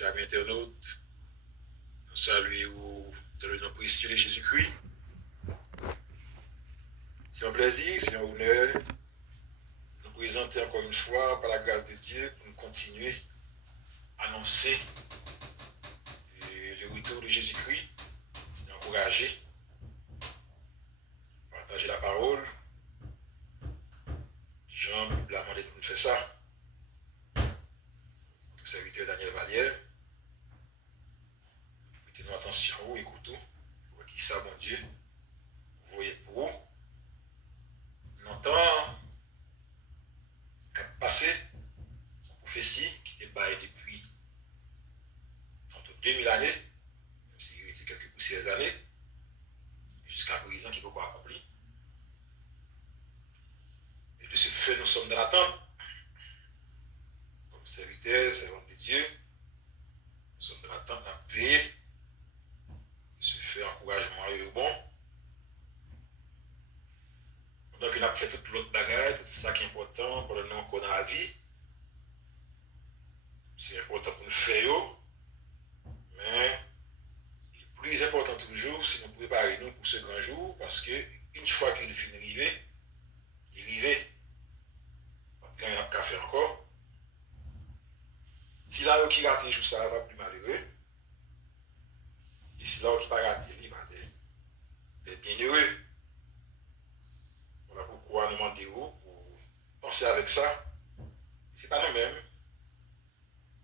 chers internautes, nous saluons dans le nom précieux de Jésus-Christ. C'est un plaisir, c'est un honneur de nous présenter encore une fois, par la grâce de Dieu, pour nous continuer à annoncer le retour de Jésus-Christ, d'encourager, partager la parole. Jean l'a demandé de nous faire ça. Le serviteur Daniel Vallière. Prêtez-nous attention, écoutons. Qui ça, bon Dieu, vous voyez pour vous. On entend passé son prophétie qui était baillée depuis tantôt 2000 années, même s'il était quelques poussières années, jusqu'à présent qui peut pas accompli. Et de ce fait, nous sommes dans l'attente. Comme serviteurs, servants de Dieu, nous sommes dans l'attente à veiller, de ce fait encouragement et bon. Donc, il a fait toute l'autre bagarre, c'est ça qui est important pour le nom qu'on a dans la vie. C'est important pour nous faire, mais le plus important toujours, c'est nous préparer nous pour ce grand jour, parce que une fois qu'il finit d'arriver, il arrive. Quand il n'y a pas faire encore. Si là, qui rate le jour, ça va plus malheureux. Et si là, qui pas raté, il va être bien heureux. Voilà pourquoi nous demandons pour penser avec ça. Ce n'est pas nous-mêmes.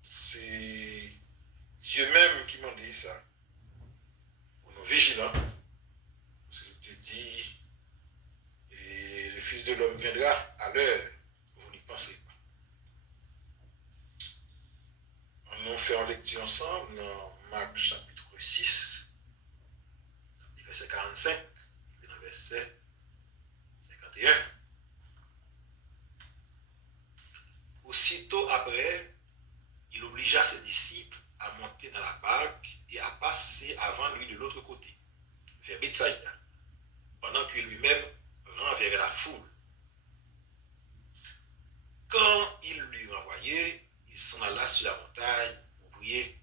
C'est Dieu même qui m'a dit ça. Pour nous vigilants. Parce qu'il te dit, et le Fils de l'homme viendra à l'heure où vous n'y pensez pas. On fait en lecture ensemble dans Marc chapitre 6, verset 45, et dans verset 51. Aussitôt après, il obligea ses disciples à monter dans la barque et à passer avant lui de l'autre côté, vers Bethsaïda, pendant que lui-même renverrait la foule. Quand il l'eut renvoyé, il s'en alla sur la montagne pour prier.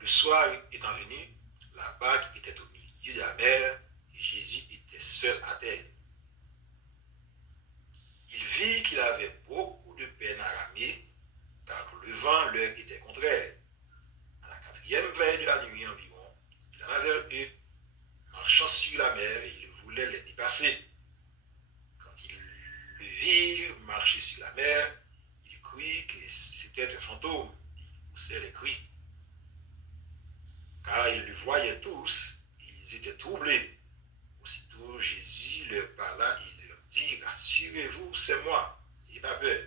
Le soir étant venu, la barque était au milieu de la mer et Jésus était seul à terre. Il vit qu'il avait beaucoup de peine à ramer, car le vent leur était contraire. À la quatrième veille de la nuit environ, il en avait eux, marchant sur la mer, et il voulait les dépasser. Quand ils le virent marcher sur la mer, il crut que c'était un fantôme. Il poussait les cris. Car ils le voyaient tous, ils étaient troublés. Aussitôt Jésus leur parla et leur dit, rassurez-vous, c'est moi, n'ayez pas peur.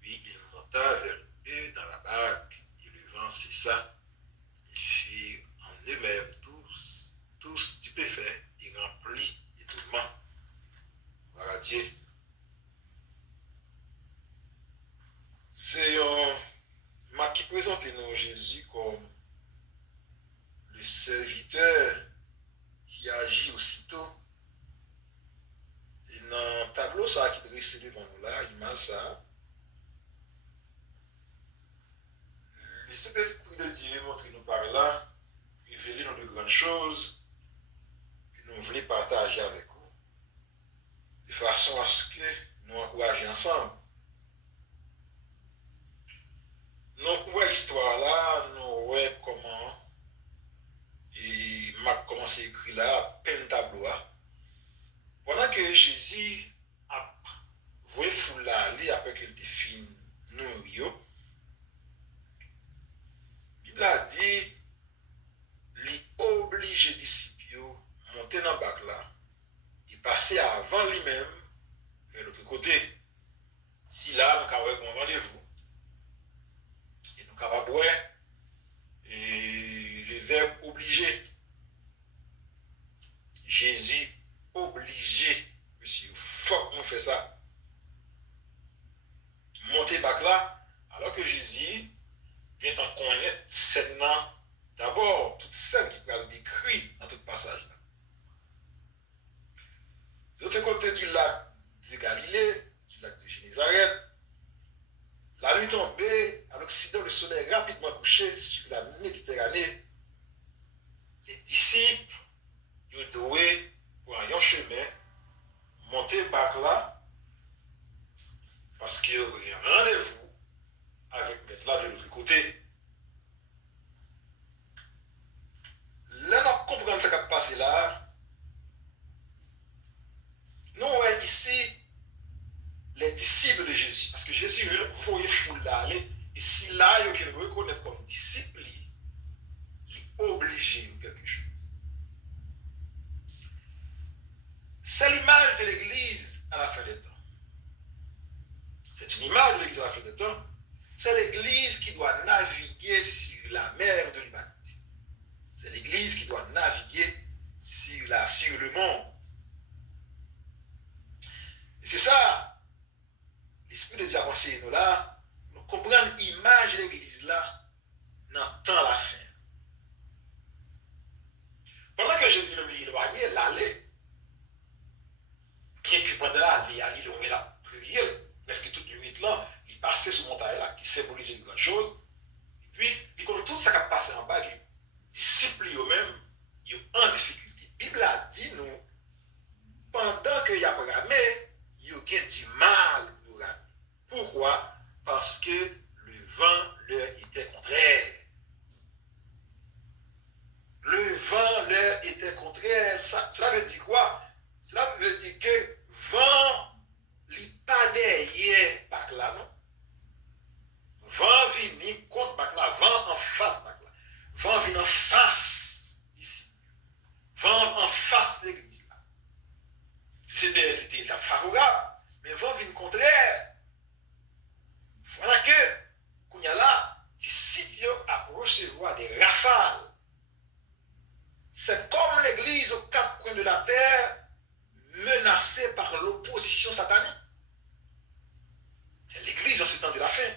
Puis il monta vers eux dans la barque, et le vent cessa. Ils furent en eux-mêmes tous stupéfaits et remplis d'étonnement. Voilà Dieu. C'est un Marc qui présente nous Jésus comme le serviteur qui agit aussitôt. Et dans le tableau ça qui dresse devant nous là, image ça, le Saint-Esprit de Dieu montre-nous par là, révèle-nous de grandes choses que nous voulons partager avec vous, de façon à ce que nous encouragions ensemble. Donc, pour l'histoire là, nous voyons comment, et Marc commence à écrire là, peine tableau. Pendant que Jésus a voué foule là, aller après qu'il ait fini nourrir, la Bible a dit, il oblige les disciples à monter dans le bac là, et passer avant lui-même vers l'autre côté. Si là, nous avons un rendez-vous, et nous avons boire, et le verbe obligé. Jésus obligé, monsieur, il faut que nous fassions ça. Monter bac là, alors que Jésus vient en connaître scène d'abord, toute scène qui peut être décrite dans tout passage là. De l'autre côté du lac de Galilée, du lac de Génézareth, la nuit tombée, à l'occident le soleil rapidement couché sur la Méditerranée, les disciples, ils devaient prendre un chemin, monter par là, parce qu'il y a un rendez-vous avec Beth là de l'autre côté. Là, on comprend ce qui a passé là. Nous, on voit ici les disciples de Jésus. Parce que Jésus, il faut foule là aller. Et si là, il y a quelqu'un reconnaître comme disciple, il est obligé ou quelque chose. C'est l'image de l'Église à la fin des temps. C'est une image de l'Église à la fin des temps. C'est l'Église qui doit naviguer sur la mer de l'humanité. C'est l'Église qui doit naviguer sur le monde. Et c'est ça, l'Esprit de Dieu a pensé nous là, nous comprenons l'image de l'Église là, dans le temps à la fin. Pendant que Jésus lui éloigné, l'aller, bien que pendant l'aller, il aurait la prière, presque toute nuit là, il passait sur montagne là, qui symbolisait une grande chose. Et puis, il comme tout ça qui a passé en bas, les disciples eux-mêmes, ils sont en difficulté. La Bible a dit nous, pendant qu'il y a programmé, il y a du mal pour ramer. Pourquoi? Parce que le vent leur était contraire. Le vent leur était contraire. Cela veut dire quoi? Cela veut dire que vent n'est pas derrière bac là, non? Vent vient contre bac là, vent en face bac là. Vent vient en face d'ici. Vent en face de l'église là. C'était l'état favorable, mais vent vient contraire. Voilà que, quand il y a là, disciples à recevoir des rafales. C'est comme l'église aux quatre coins de la terre, menacée par l'opposition satanique. C'est l'église en ce temps de la fin.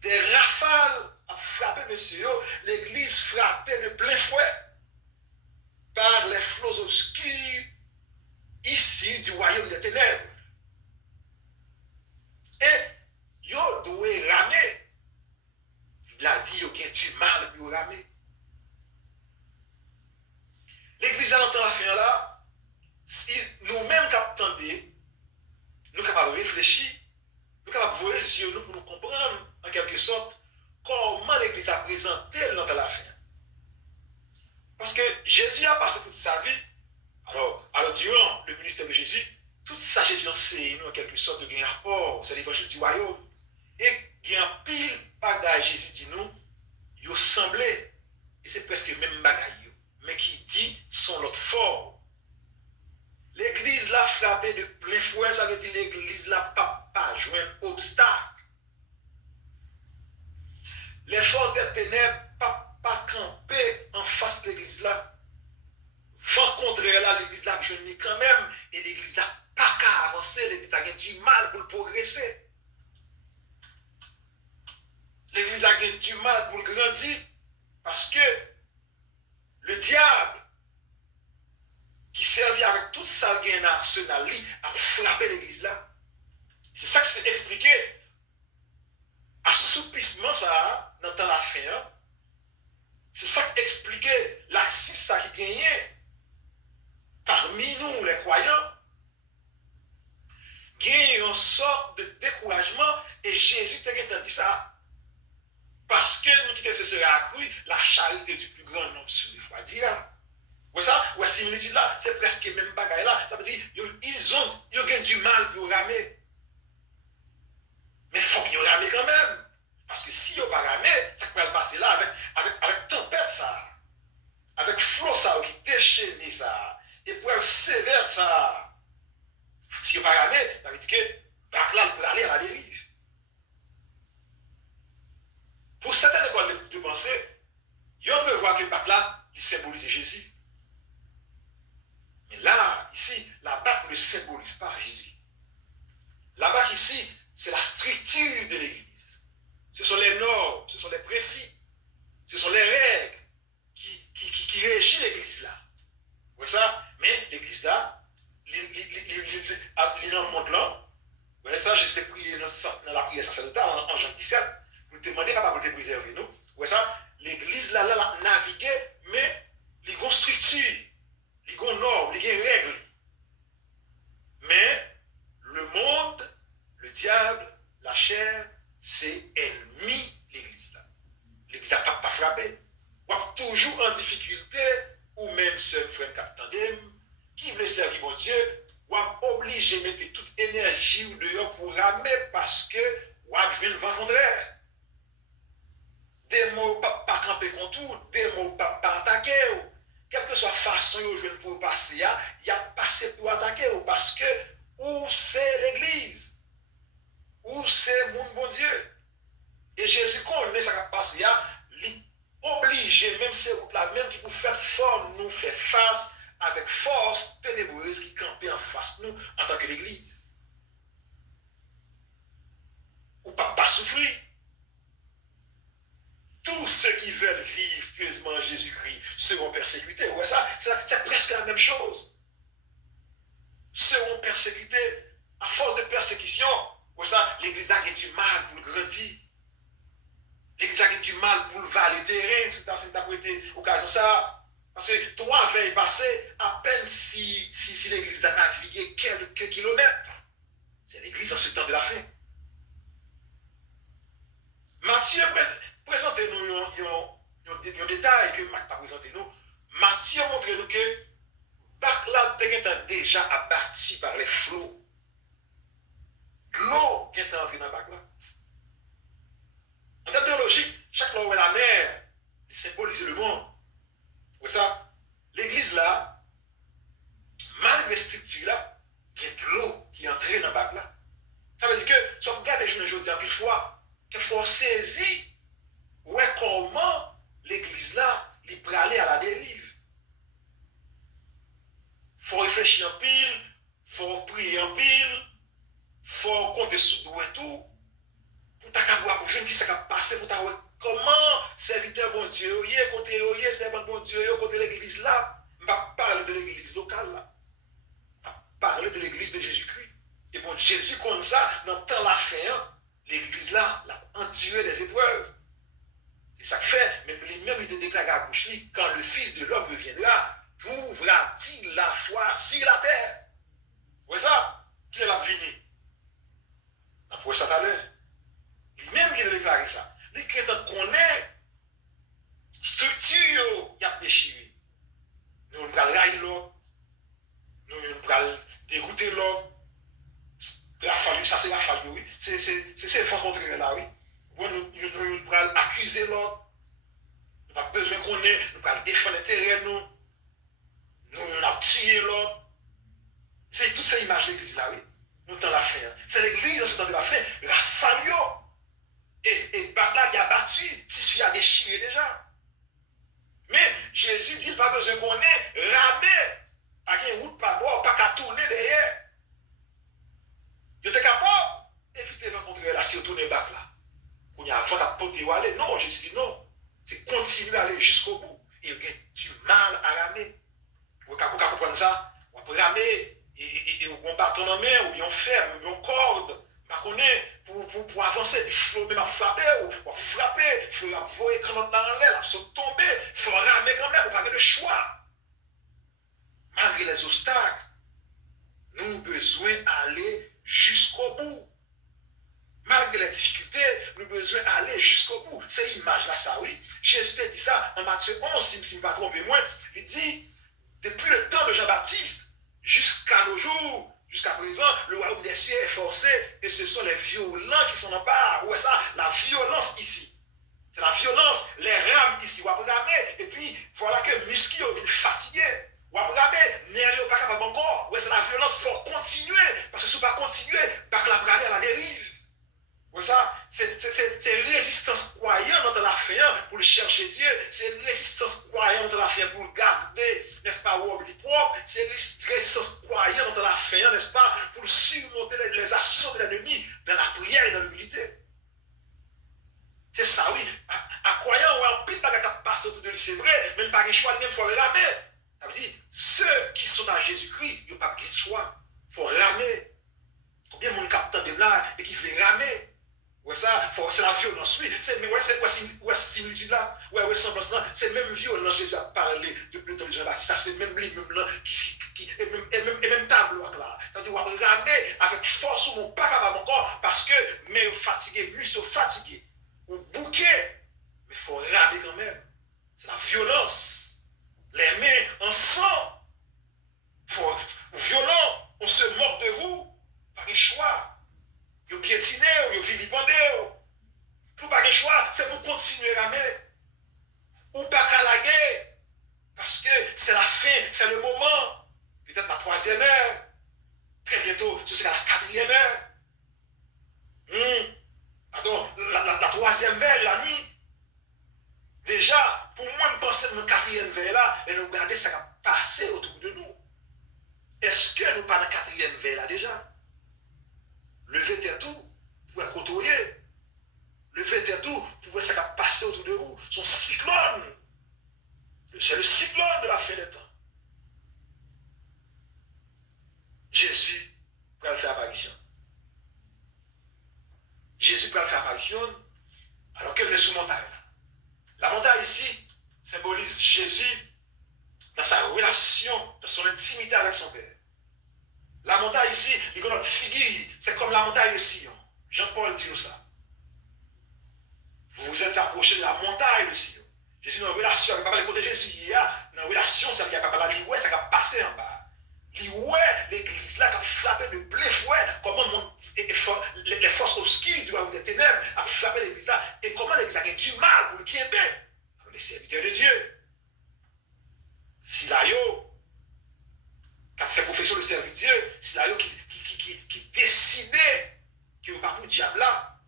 Des rafales à frapper, monsieur, l'église frappée de plein fouet par les flots obscurs issus du royaume des ténèbres. Et yo doit ramer. Il a dit yo gen du mal pour ramer. L'église à l'entend la fin là, si nous-mêmes qu'attendons, nous capables de réfléchir, nous capables de voir les yeux pour nous comprendre en quelque sorte comment l'église a présenté l'entend la fin. Parce que Jésus a passé toute sa vie, alors durant le ministère de Jésus, toute sa Jésus enseigne en quelque sorte de un rapport, c'est l'évangile du royaume. Et il y a un pile bagage, Jésus dit nous, il ressemble, et c'est presque le même bagage, mais qui dit son l'autre fort. L'église l'a frappé de plein fouet, ça veut dire l'église l'a pas joué un obstacle. Les forces des ténèbres pas campé en face de l'église là. Vent contraire là, l'église là jeune quand même, et l'église là pas qu'à avancer, l'église a du mal pour progresser. L'église a du mal pour grandir, parce que le diable, qui servit avec tout ça qui est un arsenal, a frappé l'église là. C'est ça que c'est expliqué. Assoupissement ça, dans la fin, hein? C'est ça qui expliquait l'axis ça qui gagnait parmi nous, les croyants. Gagne une sorte de découragement, et Jésus t'a dit ça. Parce que nous qui se sera accru, la charité du plus grand nombre sur les fois dire. Vous ça, ou similitude là, c'est presque le même bagaille là. Ça veut dire ils ont du mal pour ramer. Mais il faut qu'ils rament quand même. Parce que si ils n'ont pas ramé, ça peut le passer là avec tempête ça. Avec flot ça, qui déchaîne ça. Et pour être sévère ça. Si ils n'ont pas ramé, ça veut dire que par là, il peut aller à la dérive. Pour certaines écoles de pensée, ils entrevoient que par là, il symbolise Jésus. Mais là, ici, la BAC ne symbolise pas Jésus. La BAC ici, c'est la structure de l'Église. Ce sont les normes, ce sont les principes, ce sont les règles qui régissent l'Église là. Vous voyez ça? Mais l'Église là, il est dans le monde là. Vous voyez ça? Jésus a prié dans dans la prière sacerdotale, en Jean 17, pour te demander capable de te préserver nous. Ouais, ça, l'église là, là, naviguer, mais il y a une structure, il y a une norme, il y a une règle. Mais le monde, le diable, la chair, c'est ennemi l'église là. L'église n'a pas frappé. Ou toujours en difficulté, ou même seul frère capitaine, qui veut servir mon Dieu, ou obligé de mettre toute énergie ou dehors pour ramer parce que ou vient vent contraire. Des mots pas camper contre tout, des mots pas attaquer. Quelle que soit la façon dont pour passer, il y a passé pour attaquer parce que où c'est l'église, où c'est mon bon Dieu. Et Jésus connaît ça qui a passé, il obligé, même ces routes-là, même qui pour faire forme, nous fait face avec force ténébreuse qui campait en face nous en tant que l'église. Ou pas souffrir. Tous ceux qui veulent vivre pieusement en Jésus-Christ seront persécutés. Ouais, ça, c'est presque la même chose. Seront persécutés. À force de persécution, ouais, ça, l'église a du mal pour le grandir. L'église a du mal pour le valer terrain, c'est dans cette occasion ça. Parce que 3 veilles passées, à peine si l'église a navigué quelques kilomètres. C'est l'église en ce temps de la fin. Matthieu, présentez-nous un détail que Marc n'a pas présenté nous. Matthieu montre-nous que Bac-là était déjà abattu par les flots. L'eau qui est entrée dans le bac-là. En termes théologiques, chaque fois où est la mer, il symbolise le monde. Pour ça, l'église là, malgré cette structure-là, il y a de l'eau qui est entrée dans le bac-là. Ça veut dire que, si on regarde les jeunes aujourd'hui, pile fois, qu'il faut saisir comment l'église là, il peut aller à la dérive. Il faut réfléchir en pile, il faut prier en pile, il faut compter sur tout et tout. Pour ta voir pour jeune qui ça va passer pour ta comment serviteur bon Dieu, côté servant bon Dieu, côté l'église là, on va parler de l'église locale là. On va parler de l'église de Jésus-Christ. Et bon Jésus comme ça dans temps la fin, l'église là, a enduré des épreuves. C'est ça que fait, même lui-même il te déclare à la bouche, quand le Fils de l'homme reviendra, trouvera-t-il la foi sur la terre? Vous voyez ça? Qui est la venue? Après ça tout à l'heure. Lui-même qui a déclaré ça. Les chrétiens connaissent structure qui a déchiré. Nous ne pouvons railler l'autre. Nous ne pouvons dégoûter l'autre. Ça c'est la famille, oui. C'est cette façon de là, oui. Nous ne pouvons accuser l'autre. Nous n'avons pas besoin qu'on ait. Nous pouvons défendre l'intérêt, nous. Nous avons tué l'autre. C'est toute cette image de l'église là, oui. Nous temps la fin. C'est l'église dans ce temps de la fin. La famille. Et Bagdad il a battu, tissu a déchiré déjà. Mais Jésus dit pas besoin qu'on ait ramé, pas qu'une route pas bord, pas qu'à tourner derrière. Il était capable d'éviter de rencontrer là, si on tourne back là. Qu'on y a avant d'apporter ou aller. Non, Jésus dit non. C'est continuer à aller jusqu'au bout. Et il y a du mal à ramer. Vous comprenez ça? On peut ramer et on bâton en main, ou bien on ferme, ou bien on corde. Pour avancer, il faut même frapper, ou frapper, il faut voyer quand on est dans l'air, il faut tomber, il faut ramer quand même, on n'a pas de choix. Malgré les obstacles, nous avons besoin d'aller jusqu'au bout. Malgré les difficultés, nous avons besoin d'aller jusqu'au bout. C'est l'image là, ça, oui. Jésus a dit ça en Matthieu 11, si je ne me pas tromper moins. Il dit, depuis le temps de Jean-Baptiste, jusqu'à nos jours, jusqu'à présent, le royaume des cieux est forcé et ce sont les violents qui s'en emparent. Où est ça? La violence ici. C'est la violence, les rames ici. Et puis, voilà que muscles viennent fatigués. Nerf pas capable encore. Ouais, c'est la violence, il faut continuer. Parce que si on ne pas continuer, pas que la brader à la dérive. Ouais, ça, c'est résistance croyante dans la fin pour le chercher Dieu. C'est résistance croyante dans la fin pour le garder, n'est-ce pas, l'oubli propre. C'est résistance croyante dans la fin, n'est-ce pas, pour surmonter les assauts de l'ennemi dans la prière et dans l'humilité. C'est ça, oui. À croyant, on a un pile de passe autour de lui, c'est vrai, mais pas de choix, même il faut le ramer. Ça veut dire, ceux qui sont à Jésus-Christ, il n'y a pas de choix. Il faut ramer. Combien de monde capte de là et qui veut ramer? ça, c'est la violence, oui. Mais ouais, similitude là, ouais, semblance là, c'est même violence, Jésus a parlé depuis le temps de Jean-Baptiste, ça c'est même lui, même là, et même tableau là. C'est-à-dire, on va ramener avec force ou mon pas capable encore, parce que, mais fatigué, muscle fatigué, ou bouquet, mais il faut ramener quand même. C'est la violence. Les mains en sang. Violent, on se moque de vous, pas de choix. Vous piétinez, vous vilipendez. Pour pas de choix, c'est pour continuer à mettre. Ou pas qu'à la guerre. Parce que c'est la fin, c'est le moment. Peut-être la 3e heure. Très bientôt, ce sera la 4e heure. Attends, la 3e veille, la nuit. Déjà, pour moi, je pense que la 4e veille là, et nous regarder ça va passer autour de nous. Est-ce que nous pas dans la 4e veille là déjà? Levez tes tout pour côtoyer. Levez tes tout pour voir ça va passer autour de vous. Son cyclone. C'est le cyclone de la fin des temps. Jésus va faire apparition. Jésus va faire apparition alors qu'elle est sous montagne. La montagne ici symbolise Jésus dans sa relation, dans son intimité avec son Père. La montagne ici, il y a une figure, c'est comme la montagne de Sion. Jean-Paul dit ça. Vous vous êtes approché de la montagne de Sion. Jésus est dans une relation avec les côtés de Jésus, il y a une relation, ça veut dire que ça va passer en bas. L'église là qui a frappé de plein fouet, comment les forces obscures du royaume des ténèbres a frappé l'église là, et comment l'église a du mal pour le quitter. Les serviteurs de Dieu. Si là, qui a fait profession de servir Dieu, si là, qui décidait que vous pas pour le diable là.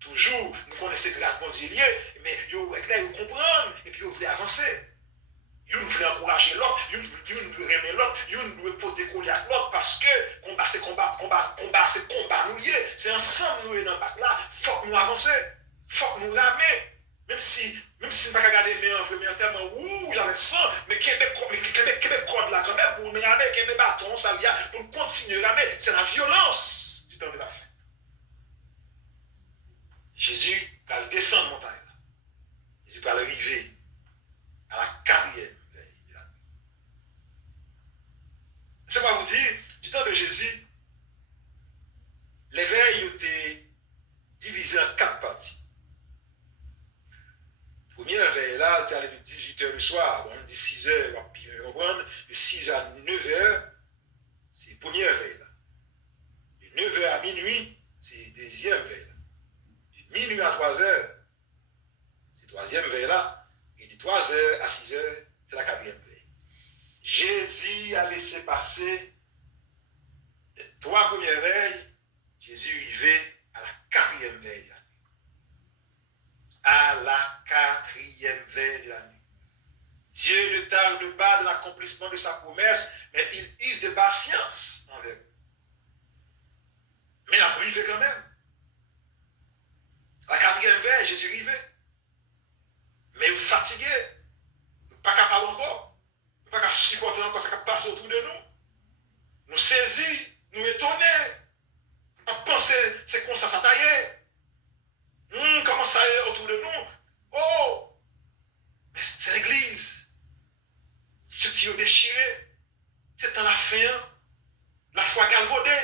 Toujours, nous connaissons grâce bon Dieu lié, mais vous comprendre et puis vous voulez avancer. Vous voulez encourager l'autre, vous voulez remettre l'autre, vous voulez porter coller à l'autre parce que combat c'est combat nous liés. C'est ensemble nous dans le bac là, il faut que nous avancer, il faut que nous ramer. Même si nous ne pas regarder mais en premier tellement rouge avec sang, mais Québec code là quand même pour nous ramer, Québec bâton, ça vient pour continuer à ramer. C'est la violence du temps de la fin. Jésus, quand il descend de montagne, Jésus va arriver à la 4e veille de la nuit. C'est quoi vous dire, du temps de Jésus, les veilles étaient divisées en 4 parties. Première veille là, tu allé de 18h le soir, on dit 6h, de 6h à 9h, c'est première veille là. De 9h à minuit, c'est deuxième veille là. De minuit à 3h, c'est troisième veille là. Et de 3h à 6h, c'est la 4e veille. Jésus a laissé passer les 3 premières veilles, Jésus arrivait à la 4e veille. À la 4e veille de la nuit. Dieu ne tarde pas dans l'accomplissement de sa promesse, mais il use de patience envers nous. Mais il a privé quand même. À la 4e veille, Jésus arrivait. Mais vous fatigué, vous pas capable encore, vous pas capable de supporter encore ce qui passe autour de nous. Nous saisis, nous étonnés, nous penser c'est comme ça taillait. Comment ça est autour de nous? Oh! Mais c'est l'église. Ce qui est déchiré. C'est dans la fin. La foi galvaudée.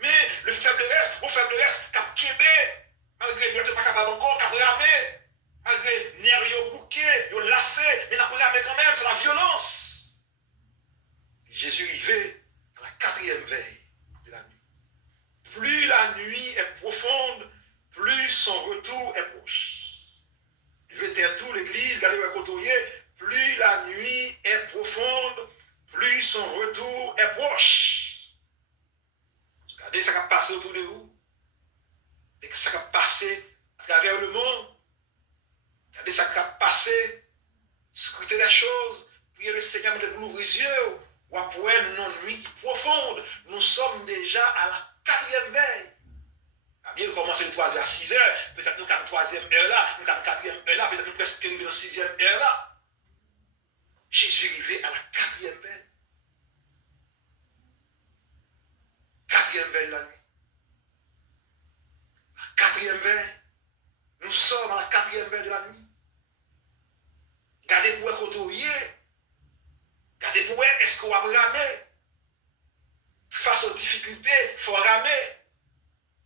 Mais le faiblesse, cap kébé. Malgré nous, nous pas capable encore, cap ramé. Malgré nerf bouquet, yo lassé, mais n'a pas ramé quand même, c'est la violence. Jésus arrivait à la 4e veille de la nuit. Plus la nuit est profonde, plus son retour est proche. Je vais taire tout l'église, regardez le côtoyer, plus la nuit est profonde, plus son retour est proche. Regardez ça qui a passé autour de vous, et ça qui a passé à travers le monde. Regardez ça qui a passé, scrutez les choses, priez le Seigneur de nous ouvrir les yeux, ou après une nuit profonde. Nous sommes déjà à la 4e veille. Bien commencer une 3h à 6h, peut-être nous avons une 3e heure là, nous avons une 4e heure là, peut-être nous presque arriver dans 6e heure là. Jésus arrivé à la 4e veille. 4e veille la nuit. Quatrième veille. Nous sommes à la quatrième veille de la nuit. Gardez pour côtoyer. Gardez pour est-ce qu'on va ramer. Face aux difficultés, il faut ramer.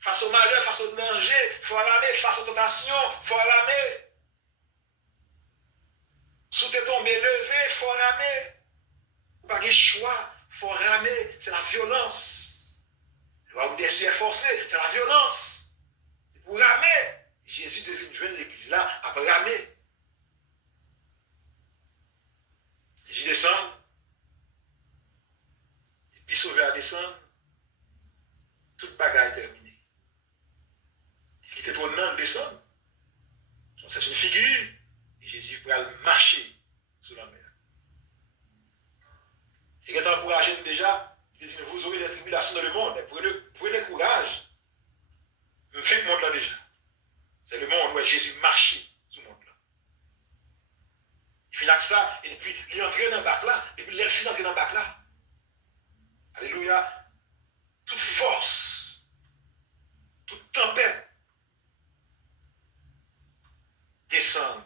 Face au malheur, face au danger, il faut ramer. Face aux tentations, il faut ramer. Sous tes tombées levées, il faut ramer. Pas de choix, il faut ramer. C'est la violence. Le roi des cieux est forcé, c'est la violence. C'est pour ramer. Jésus devine joindre l'église là, après ramer. Jésus descend. Et puis sauvé à descendre. Toute bagarre est terminée. Ce qui était trop non descend. C'est une figure. Et Jésus pourra marcher sous la mer. C'est qu'il est encouragé déjà. Il dit, vous aurez des tribulations dans le monde. Prenez courage. Me fait le monde là déjà. C'est le monde où Jésus marchait sous le monde là. Il finit avec ça, et puis il est entré dans le bac là, et puis il finit entré dans le bac là. Alléluia. Toute force, toute tempête descend,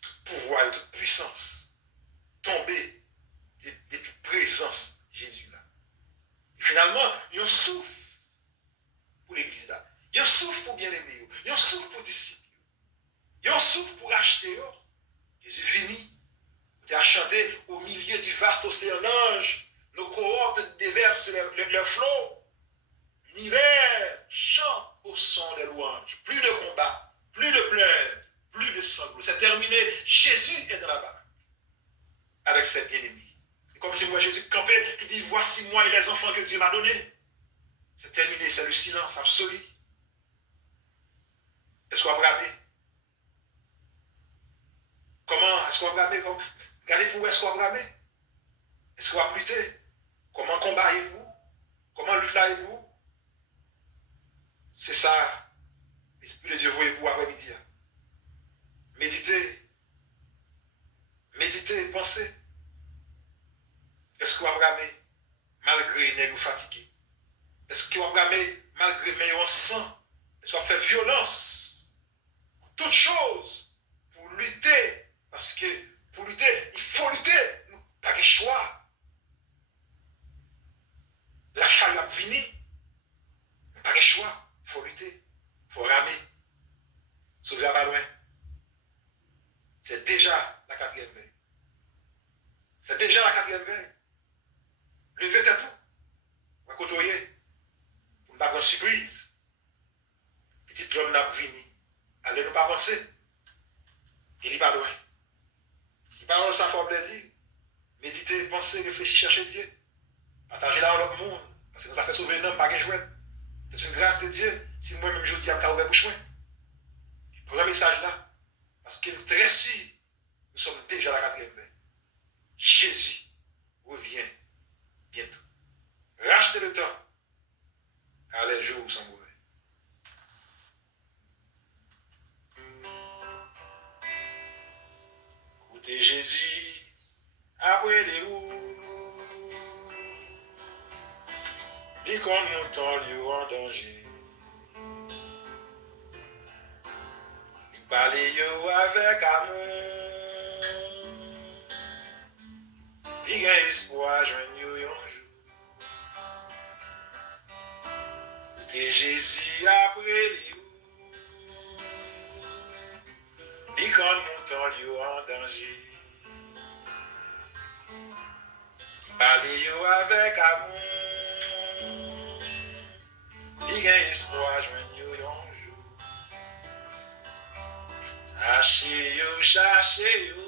tout pouvoir, toute puissance tomber depuis présence de Jésus là. Et finalement, il y a un souffle pour l'église là. Il y a un souffle pour bien-aimer. Il y a un souffle pour disciples. Il y a un souffle pour acheter. Jésus finit. Il a chanté au milieu du vaste océan d'anges. Nos cohortes déversent leur flot. L'univers chante au son des louanges. Plus de combat, plus de pleurs, plus de sanglots. C'est terminé. Jésus est dans la barque avec ses bien-aimés. C'est comme si moi Jésus campait qui dit voici moi et les enfants que Dieu m'a donnés. C'est terminé, c'est le silence absolu. Est-ce qu'on va bramer? Comment est-ce qu'on va bramer? Regardez pour où est-ce qu'on va bramer? Est-ce qu'on va lutter? Comment combattez-vous? Comment luttez-vous? C'est ça. L'Esprit de Dieu voyez-vous après-midi. Méditez. Méditez, pensez. Est-ce qu'on va bramer malgré nous fatigués? Est-ce qu'on va bramer malgré nous sang? Est-ce qu'on va faire violence? Toutes choses pour lutter. Parce que pour lutter, il faut lutter. Pas de choix. La faille a fini. Pas de choix. Il faut lutter. Il faut ramer. Sauver à pas loin. C'est déjà la quatrième veille. C'est déjà la quatrième veille. Levez tête tout. On va côtoyer. Pour ne pas avoir surprise. Petit homme n'a pas fini. Allez nous pas avancer. Il n'est pas loin. Si parole ça fait plaisir, méditez, pensez, réfléchissez, cherchez Dieu. Partagez-la dans l'autre monde. Parce que ça fait sauver un homme, pas de jouet. C'est une grâce de Dieu. Si moi-même je dis à me ouvert bouche moi. Pour un message là. Parce que très sûr, nous sommes déjà à la quatrième veille. Jésus revient bientôt. Rachetez le temps. Car les jours sont mauvais. Écoutez Jésus, après les roues, et quand nous t'enlions en danger, il parlait avec amour, il y a espoir, joignons un jour. Écoutez Jésus, après les roues, et quand nous t'enlions en danger, il parlait avec amour. Il y a espoir, joignons un jour. Cherchez-yo.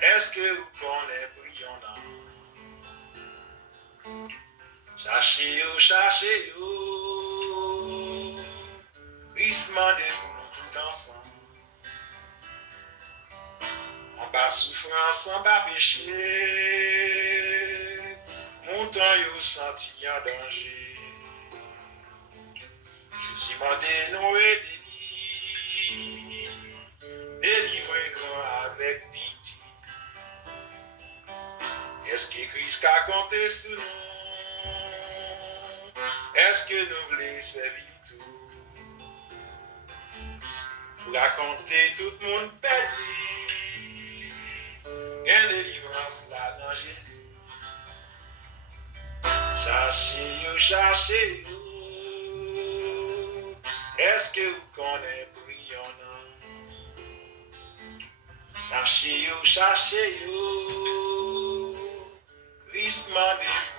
Est-ce que vous connaissez Brianna? Cherchez-yo. Christ m'a dit pour nous tout ensemble. En bas souffrance, en bas péché. Montant yo senti en danger. Jésus m'a dénoué délivré grand avec pitié. Est-ce que Christ a compté sur nous? Est-ce est-ce que nous voulons servir tout? Pour raconter tout le monde perdu, une délivrance là dans Jésus. Cherchez-vous. Est-ce que vous connaissez brillant? Cherchez-vous. Christ m'a dit.